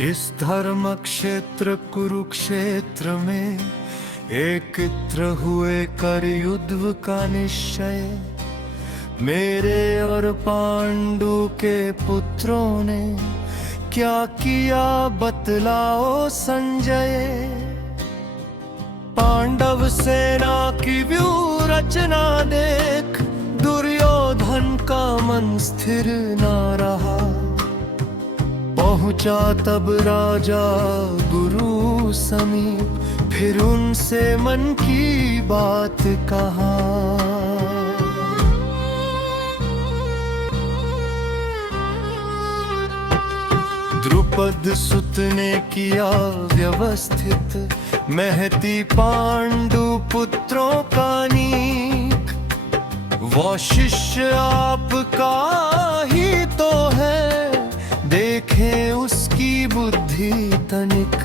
इस धर्म क्षेत्र कुरुक्षेत्र में एकत्र हुए कर युद्ध का निश्चय। मेरे और पांडु के पुत्रों ने क्या किया बतलाओ संजय। पांडव सेना की व्यूह रचना देख दुर्योधन का मन स्थिर न रहा। पहुंचा तब राजा गुरु समीप, फिर उनसे मन की बात कहा। द्रुपद सुत ने किया व्यवस्थित, महती पांडु पुत्रों का नीक। वो शिष्य आपका ही तो है, देखें उसकी बुद्धि तनिक।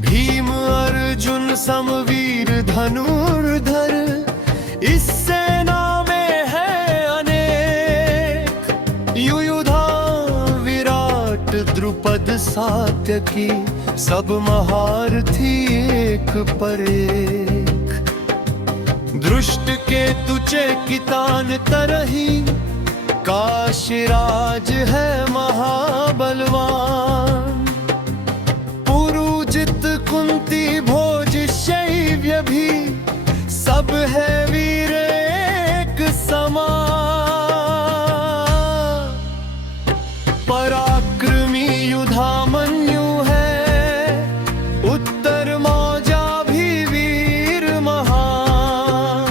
भीम अर्जुन समवीर धनुर्धर, इस सेना में है अनेक। युयुधान विराट द्रुपद सात्यकी, सब महारथी एक पर एक। दृष्ट के तुचे कितान तरही, काशीराज है महाबलवान। पुरुजित कुंती भोज शैव्य भी, सब है वीर एक समान। पराक्रमी युधामन्यु है, उत्तर मौजा भी वीर महान।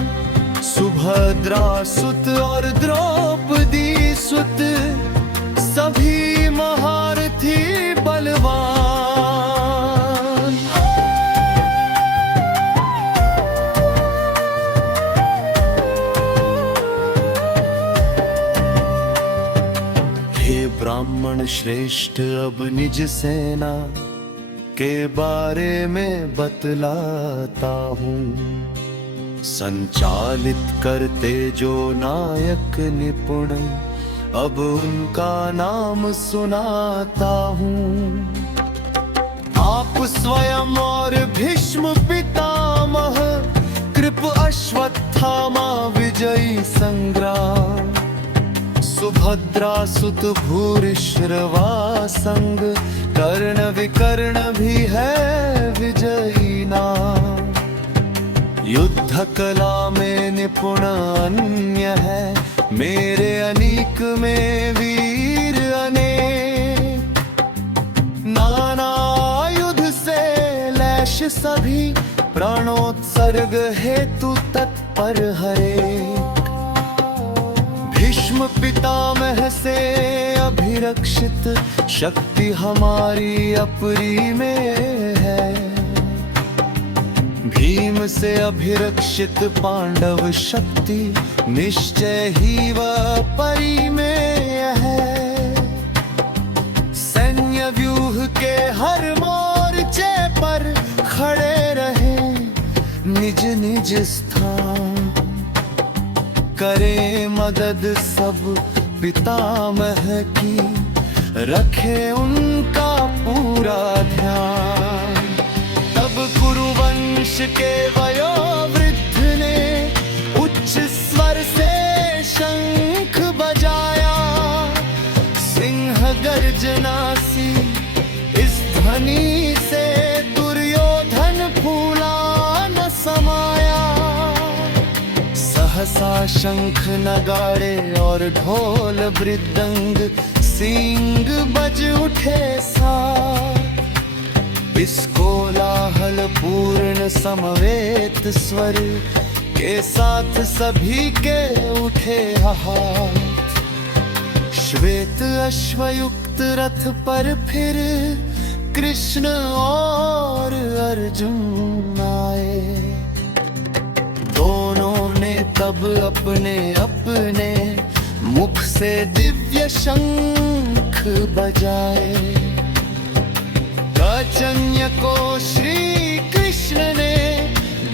सुभद्रा सुत और द्रौपदी सुत, सभी महारथी बलवान। हे ब्राह्मण श्रेष्ठ, अब निज सेना के बारे में बतलाता हूँ। संचालित करते जो नायक निपुण, अब उनका नाम सुनाता हूँ। आप स्वयं और भीष्म पितामह, कृप अश्वत्थामा विजयी संग्राम। सुभद्रा सुत भूरिश्रवा संग, कर्ण विकर्ण भी है विजयी नाम। युद्ध कला में निपुण अन्य है, मेरे अनेक में वीर अनेक। नाना युद्ध से लैश सभी, प्राणोत्सर्ग हेतु तत्पर हरेक। भीष्म पितामह से अभिरक्षित, शक्ति हमारी अपरी में है। भीम से अभिरक्षित पांडव शक्ति, निश्चय ही वह परी में है। सैन्य व्यूह के हर मोर्चे पर खड़े रहे निज निज स्थान। करे मदद सब पितामह की, रखे उनका पूरा ध्यान। तब कुरुवंश के वयोवृद्ध ने उच्च स्वर से शंख बजाया। सिंह गर्जना सी इस ध्वनि से, दुर्योधन फूला न समाया। सहसा शंख नगाड़े और ढोल मृदंग, सींग बज उठे साथ। इस कोलाहल पूर्ण समवेत स्वर के साथ, सभी के उठे हाथ। श्वेत अश्वयुक्त रथ पर फिर, कृष्ण और अर्जुन आए। दोनों ने तब अपने अपने मुख से दिव्य शंख बजाए। कचन्य को श्री कृष्ण ने,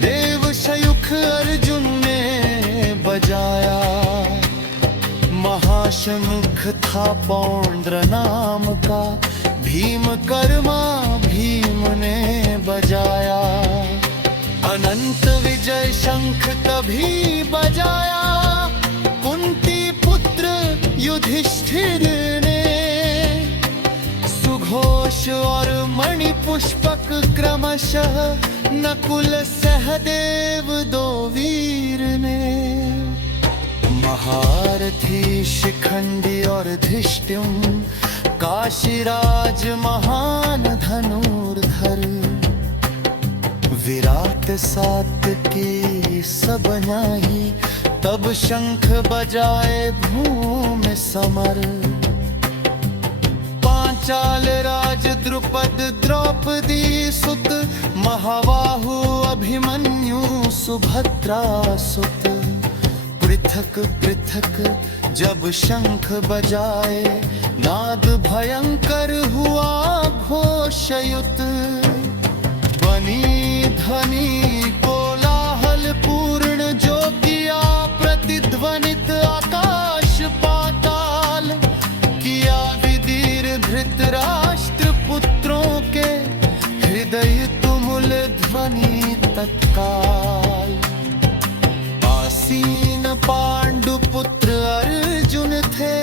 देवशयुख अर्जुन ने बजाया। महाशंख था पौंड्र नाम का, भीम कर्मा भीम ने बजाया, अनंत विजय शंख तभी बजाया, कुंती पुत्र युधिष्ठिर ने, सुघोष और मणि पुष्पक क्रमशः नकुल सहदेव दो वीर ने, महारथी शिखंडी और धृष्टुम, काशीराज महान धनुर्धर, विराट सात्यकी सब नाही, तब शंख बजाए भूमि समर, पांचाल राज द्रुपद द्रौपदी सुत, महाबाहु अभिमन्यु सुभद्रा सुत, पृथक पृथक जब शंख बजाए, नाद भयंकर हुआ घोषयुत, बनी ध्वनि कोलाहल पूर्ण, जो किया प्रतिध्वनित आकाश पाताल, किया विदीर धृतराष्ट्र पुत्रों के, हृदय तुमुल ध्वनि तत्काल, आसीन पांडुपुत्र अर्जुन थे,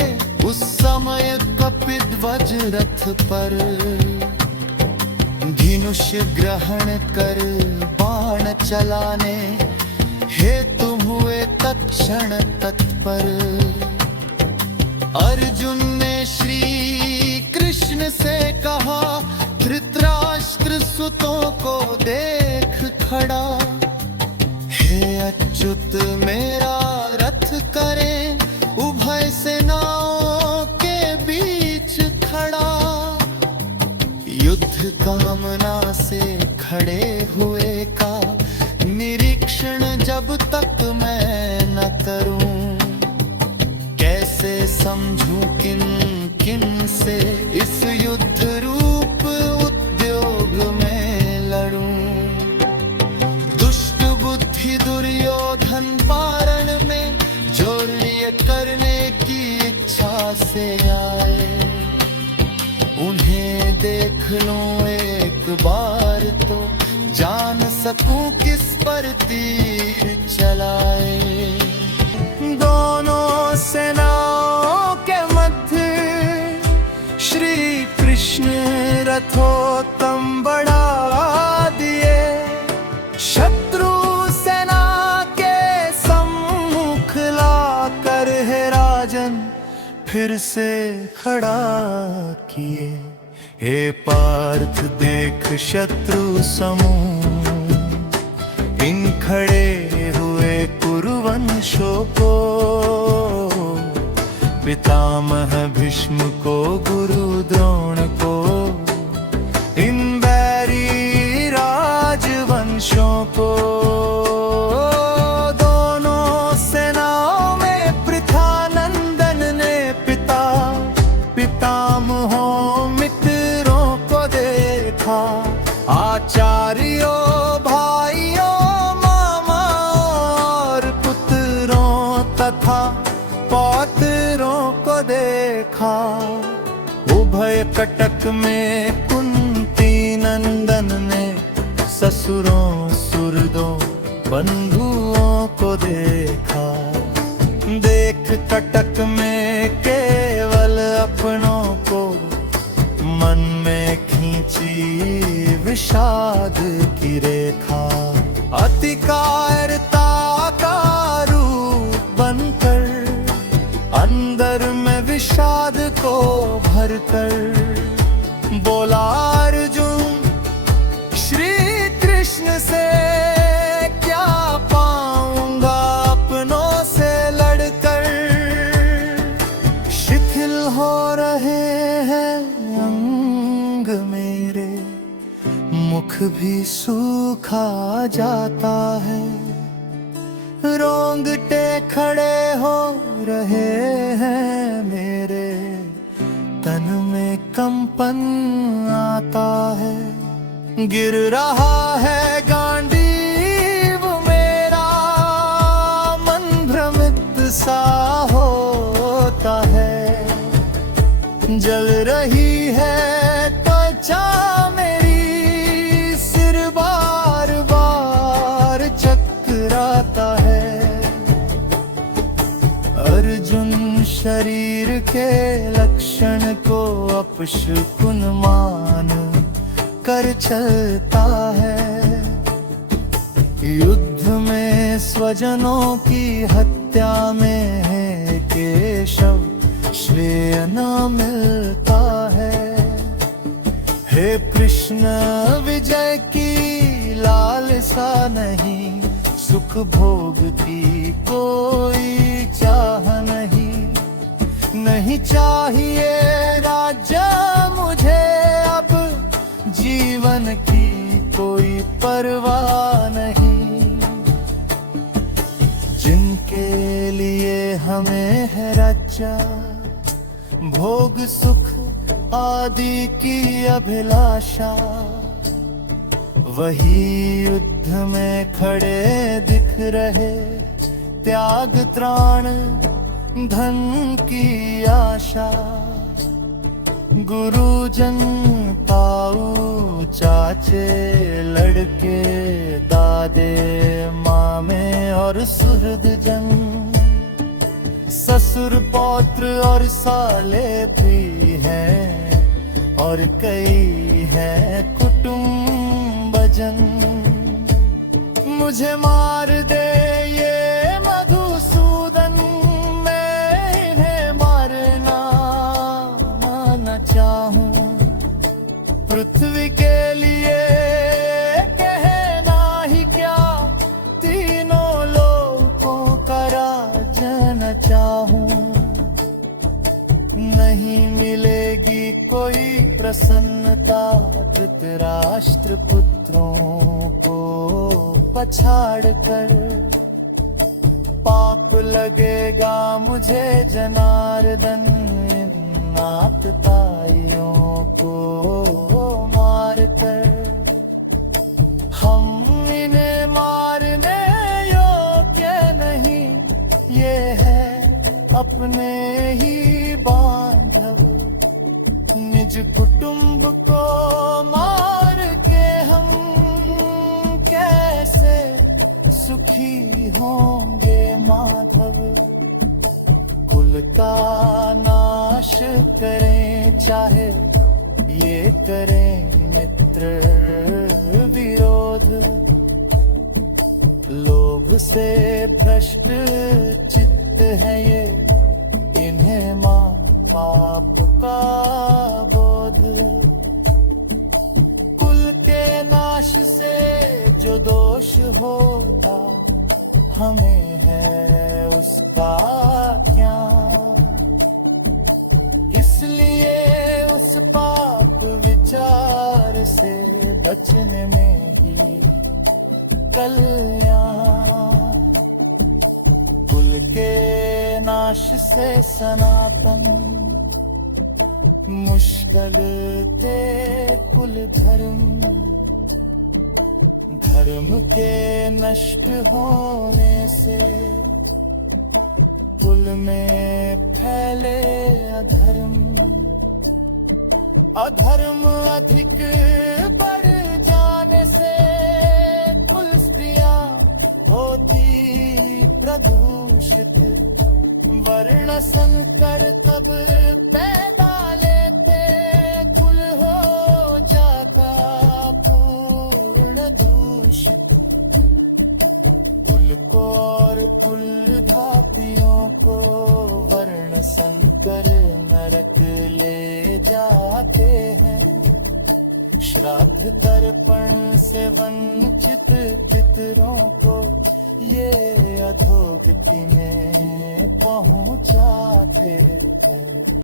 उस समय कपिध्वज रथ पर, धनुष ग्रहण कर बाण चलाने, हेतु हुए तत्क्षण तत्पर, अर्जुन ने श्री कृष्ण से कहा, धृतराष्ट्र सुतों को देख खड़ा, हे अच्युत मेरा रथ करें, उभय सेनाओं के बीच खड़ा, युद्ध कामना से खड़े हुए का, निरीक्षण जब तक मैं न करूं, कैसे समझूं किन किन से, इस युद्ध रूप उद्योग में लड़ूं, दुष्ट बुद्धि दुर्योधन पारण में, जोरिए करने की इच्छा से आए, उन्हें देख लूं एक बार तो, जान सकूं किस पर तीर चलाए, दोनों सेनाओं के मध्य श्री कृष्ण रथोत्तम बढ़ा दिए, शत्रु सेना के सम्मुख लाकर हे राजन फिर से खड़ा किए, हे पार्थ देख शत्रु समूह, इन खड़े हुए कुरुवंशों को, पितामह भीष्म को गुरु द्रोण को, इन बैरी राजवंशों को, दोनों सेनाओं में पृथानंदन ने पिता पितामहों मित्रों को देखा, आचार्यों भाइयों मामा और पुत्रों तथा पौत्रों को देखा, उभय कटक में कुंती नंदन ने, ससुरों सुहृदों बंधुओं को देखा, देख कटक में केवल अपनों को, मन में खींची विषाद की रेखा, अति कायरता का रूप बनकर, अंदर में विषाद को भरकर, बोला अर्जुन श्री कृष्ण से, क्या पाऊंगा अपनों से लड़कर, शिथिल हो रहे हैं अंग मेरे, मुख भी सूखा जाता है, रोंगटे खड़े हो रहे हैं मेरे, तन में कंपन आता है, गिर रहा है गांडीव मेरा, मन भ्रमित सा होता है, जल रही है अर्जुन शरीर के लक्षण को अपशकुन मान कर चलता है। युद्ध में स्वजनों की हत्या में है केशव श्रेय न मिलता है। हे कृष्ण विजय की लालसा नहीं, सुख भोग की कोई चाह नहीं चाहिए राज्य मुझे अब, जीवन की कोई परवाह नहीं। जिनके लिए हमें है राज्य भोग सुख आदि की अभिलाषा, वही युद्ध में खड़े दिख रहे, त्याग त्राण धन की आशा। गुरुजन ताऊ चाचे लड़के दादे मामे और सुहृदजन, ससुर पौत्र और साले भी हैं और कई हैं कुटुंबजन। मुझे मार दे ये मधुसूदन, मैं इन्हें मारना न चाहूं। पृथ्वी के लिए कहना ही क्या, तीनों लोगों का राजन चाहूं। नहीं मिलेगी कोई प्रसन्नता धृतराष्ट्र पुत्रों को पछाड़ कर, पाप लगेगा मुझे जनार्दन इन आतताइयों को मार कर। हम इन्हें मारने योग्य नहीं, ये है अपने ही बांधव। निज कुटुंब को मार के हम कैसे सुखी होंगे माधव। कुल का नाश करें चाहे ये करें मित्र विरोध, लोभ से भ्रष्ट चित्त है ये, इन्हें मां पाप का बोध। कुल के नाश से जो दोष होता, हमें है उसका क्या। इसलिए उस पाप विचार से बचने में ही कल्याण। कुल के नाश से सनातन मुश्किल ते कुल धर्म। धर्म के नष्ट होने से कुल में फैले अधर्म। अधर्म अधिक बढ़ जाने से कुल स्त्रियां होती प्रदूषित। वर्ण संकर तब पैदा लेते, कुल हो जाता पूर्ण दूषित। कुल को और कुल धातियों को वर्ण संकर नरक ले जाते हैं। श्राद्ध तर्पण से वंचित पितरों को ये अधोगति में पहुंचाते हैं।